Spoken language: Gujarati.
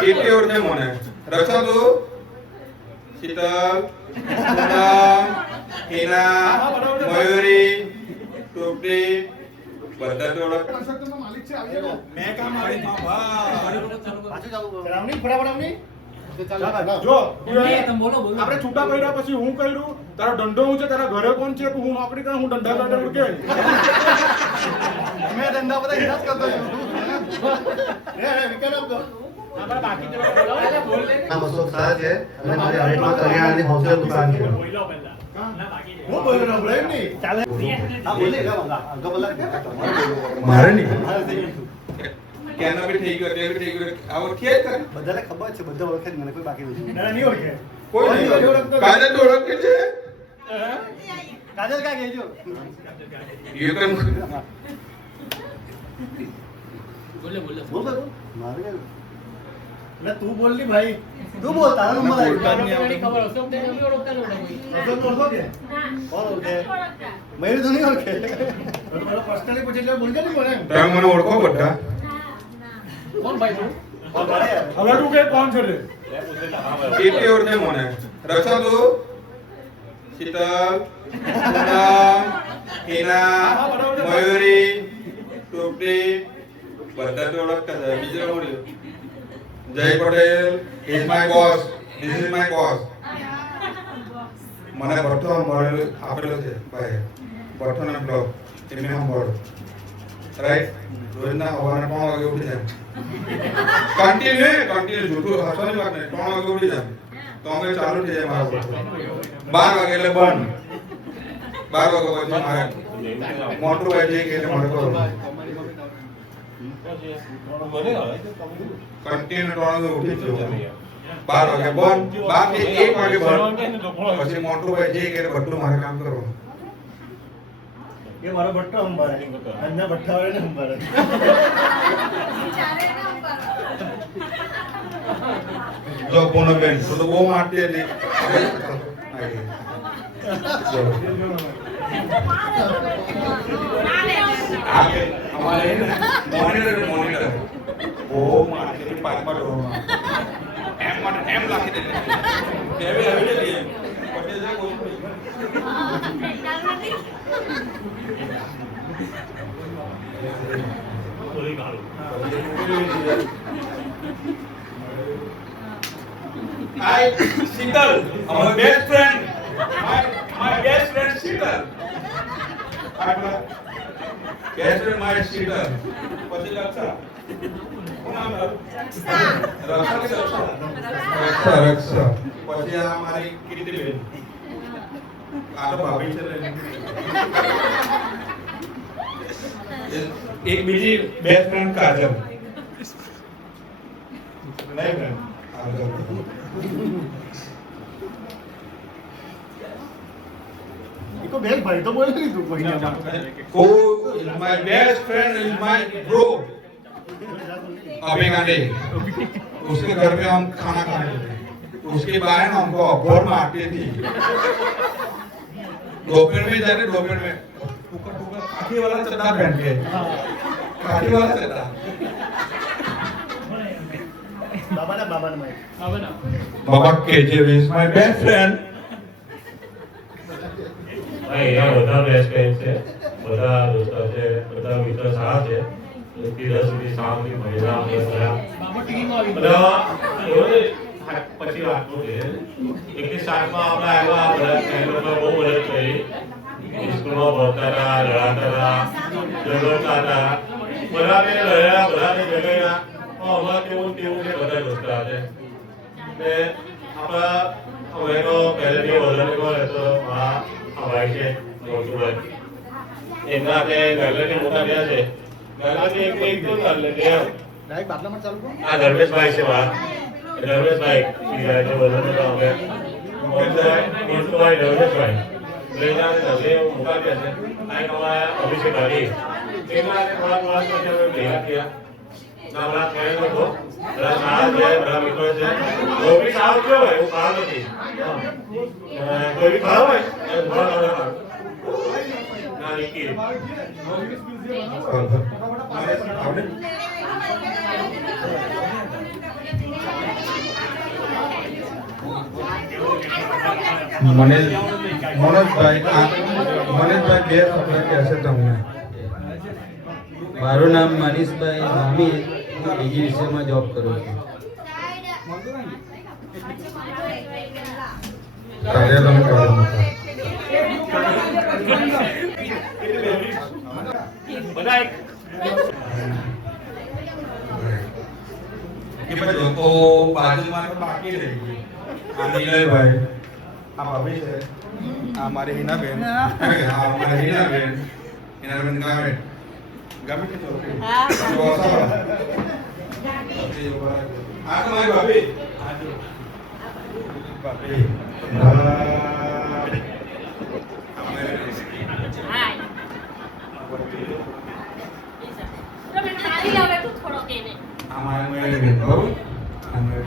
કેટલી ઓળખે મને રક્ષા તું શીતલ પૂનમ હિના મયુરી ટોપી બધા તો ઓળખ માલિક છે આવી જાઓ મેં કામ આવી પાછું જાવ રામની ફટાફટ રામની જો આપણે છૂટા પડ્યા પછી હું કર્યું તારો ધંધો હું છે તારા ઘરે કોણ છે હું નોકરી કરું હું ધંધા કાઢું કે મેં ધંધા બધા હિરાત કરતો છું વિકેટ આપતો આપણે બાકી જવા બોલાવો નામ અશોક શાહ છે અને મારી હરિદ્વાર કરિયાણાની હોલસેલ દુકાન છે હું બોલ્યો ના બોલે નહીં ચાલે હા બોલે આગળ બોલા મારે નહીં કેનો બી થઈ ગયો તે બી થઈ ગયો આવો કે બધાને ખબર છે બધા ઓળખે જ મને કોઈ બાકી નથી ના નહીં ઓળખે કોઈ નહીં કાજલ તો ઓળખે છે કાજલ કા કહેજો એ તો બોલ મારે કે ના તું બોલ ની ભાઈ તું બોલ તારો નંબર આવી ખબર અશોક ને નહીં ઓળખતા અશોક ઓળખો કે કોણ ઓળખે મયુર તો નહીં ઓળખે મારો પર્સનલી પૂછી લે બોલજે ને મને તમે મને ઓળખો બધા કોણ ભાઈ તું હવે તું કે કોણ છે રે કેટલી ઓળખે મને રક્ષા તું શીતલ પૂનમ હિના મયુરી ટોપી બધા તો ઓળખતા છે બીજો મળ્યો જય Patel is my boss this is my boss મને ભઠ્ઠો આપેલો છે ભાઈ ભઠ્ઠો ને બ્લોગ એને સાંભળો રાઈટ રોજના સવારે 3 વાગે ઉઠી જાય કન્ટિન્યુ જૂઠું હસવાની વાત નહીં 3 વાગે ઉઠી જાય તો અમે ચાલુ થઈ જાય મારો ભઠ્ઠો 12 વાગે એટલે બંધ 12 વાગે પછી મારે મોટું ભાઈ જે કે એટલે મને કરો કન્ટિન્યુ 3 વાગે ઉઠી જજો 12 વાગે બંધ 12 થી 1 વાગે બંધ પછી મોટું ભાઈ જે કે બધું મારે કામ કરવાનું એ મારો ભટ્ટો અંબારે અન્ના ભટ્ટા વાળે ને અંબારે જો કોનો બેન તો બહુ મારતી હતી અમારે મોનિટર બહુ મારતી પાકમાં એમ લાખી દે એવી આવી જઈએ પછી જા કોઈ Hi, Sheetal, our best friend. My best friend Sheetal. Best friend my Sheetal. પછી રક્ષા. કોણ નામ રક્ષા કે રક્ષા. પછી આ મારી કીર્તિબેન. આ તો ભાભી છે એક બીજી બેસ્ટ ફ્રેન્ડ કાજલ નહીં ફ્રેન્ડ इको बेल भाई तो बोल नहीं तू कोई ना को my best friend is my bro अबे गांधी उसके घर पे हम खाना खाने थे उसके बाद ना हमको अखबार मारती थी दोपहर में जाते दोपहर में टुकड़ टुकड़ काठी वाला चड्डा पहन के काठी वाला चड्डा बाबा ना मैं बाबा KJ is my best friend અહીંયા બધા બેસ્ટ ફ્રેન્ડ છે બધા દોસ્તો છે બધા મિત્રો સારા છે એકથી 10 સુધી સામની મહિલા બધા એવું પછી વાતનું છે એકથી 7 માં આપણે આવ્યા બધા ફ્રેન્ડોમાં બહુ મદદ કરી સ્કૂલમાં ભણતા હતા રડાતા હતા ઝઘડતા હતા બધાને લડ્યા બધાને ઝઘડ્યા અમારા કેવું કેવું છે બધા દોસ્તો છે ને આપણા હવે તો પહેલેથી વધારે કોણ હતો ભાઈ છે મોટુભાઈ એમના તે ગરલાની મોટા થયા છે ગરલાની એક તો ગરલે છે डायरेक्ट बातला मत चालू को આ ધર્મેશભાઈ છે વાત ધર્મેશભાઈ બીજા છે બધાને તો અમે મોટુભાઈ ધર્મેશભાઈ લેજાને ધર્મે મોટા થયા છે આ તમારા અભિષેક હરી એમના થોડા વર્ષ ભેગા થયા નાના કહેવાય લોકો બધા સારા છે બધા મિત્રો છે કોઈ બી સારો કેવો હોય એવું ખરાબ નથી કોઈ બી ખરાબ હોય એ ઘણા ના નીકળી મનોજભાઈ બે શબ્દ કહેશે તમને. મારું નામ મનીષભાઈ ધામી, હું પીજીવીસીમાં જોબ કરું છું. કાર્યાલય કે ભાઈ લોકો બાજુમાં તો બાકી રહી ગઈ. આ નિલયભાઈ, આ ભાભી છે, આ મારી હિનાબેન, આ મારી હિનાબેન ગામે ગામે કે ચોકી આ તો મારી ભાભી, આ જો ભાભી हमारे में बहुत हमारे